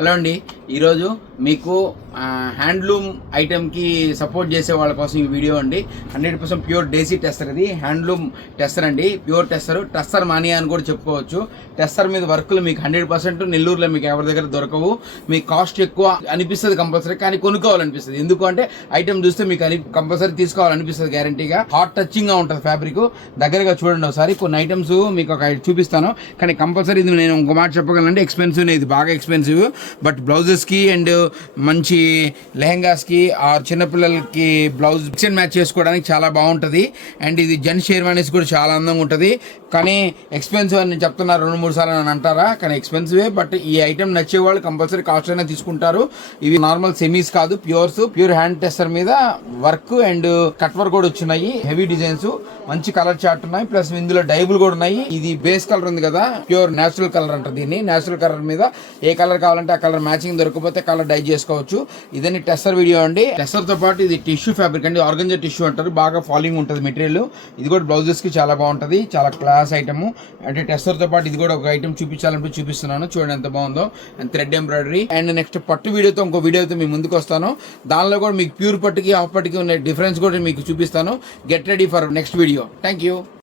Hello అండి, ఈరోజు మీకు హ్యాండ్లూమ్ ఐటెంకి సపోర్ట్ చేసే వాళ్ళ కోసం ఈ వీడియో అండి. 100% ప్యూర్ డేసీ టెస్టర్. ఇది హ్యాండ్లూమ్ టెస్టర్ అండి, ప్యూర్ టెస్టర్ మానియా అని కూడా చెప్పుకోవచ్చు. టెస్టర్ మీద వర్కులు మీకు 100% నెల్లూరులో మీకు ఎవరి దగ్గర దొరకవు. మీకు కాస్ట్ ఎక్కువ అనిపిస్తుంది కంపల్సరీ, కానీ కొనుక్కోవాలనిపిస్తుంది. ఎందుకు అంటే ఐటెం చూస్తే మీకు కంపల్సరీ తీసుకోవాలనిపిస్తుంది గ్యారంటీగా. హాట్ టచింగ్ గా ఉంటుంది ఫ్యాబ్రిక్. దగ్గరగా చూడండి ఒకసారి. కొన్ని ఐటమ్స్ మీకు ఒక చూపిస్తాను, కానీ కంపల్సరీ ఇది నేను ఇంకో మాట చెప్పగలండి, ఎక్స్పెన్సివ్. ఇది బాగా ఎక్స్పెన్సివ్, బట్ బ్లౌజెస్కి అండ్ మంచి లెహెంగాస్కి ఆ చిన్నపిల్లలకి బ్లౌజ్ మిక్స్ అండ్ మ్యాచ్ చేసుకోవడానికి చాలా బాగుంటుంది. అండ్ ఇది జెంట్స్ షేర్వానీస్ కూడా చాలా అందంగా ఉంటుంది. కానీ ఎక్స్పెన్సివ్ అని చెప్తున్నారు 2-3 సార్లు అని అంటారా, కానీ ఎక్స్పెన్సివే. బట్ ఈ ఐటమ్ నచ్చే వాళ్ళు కంపల్సరీ కాస్ట్ అయినా తీసుకుంటారు. ఇవి నార్మల్ సెమీస్ కాదు, ప్యూర్ హ్యాండ్ టెస్టర్ మీద వర్క్ అండ్ కట్ వర్క్ కూడా వచ్చినాయి. హెవీ డిజైన్స్, మంచి కలర్ చార్ట్ ఉన్నాయి. ప్లస్ ఇందులో డైబుల్ కూడా ఉన్నాయి. ఇది బేస్ కలర్ ఉంది కదా, ప్యూర్ నేచురల్ కలర్ అంటారు దీన్ని. నేచురల్ కలర్ మీద ఏ కలర్ కావాలంటే ఆ కలర్ మ్యాచింగ్ దొరకకపోతే కలర్ డై చేసుకోవచ్చు. ఇదని టెస్టర్ వీడియో అండి. టెస్టర్ తో పాటు ఇది టిష్యూ ఫ్యాబ్రిక్ అండి, ఆర్గంజా టిష్యూ అంటారు. బాగా ఫాలింగ్ ఉంటుంది మెటీరియల్. ఇది కూడా బ్లౌజెస్ కి చాలా బాగుంటుంది, చాలా క్లాస్ ఐటమ్. అంటే టెస్టర్ తో పాటు ఇది కూడా ఒక ఐటమ్ చూపించాలంటే చూపిస్తున్నాను. చూడండి ఎంత బాగుందో. And thread embroidery. And next పట్టు వీడియోతో ఇంకో వీడియోతో మీ ముందుకు వస్తాను. దానిలో కూడా మీకు ప్యూర్ పట్టుకి హాఫ్ పట్టుకి ఉన్న డిఫరెన్స్ కూడా మీకు చూపిస్తాను. Get ready for next video. Thank you.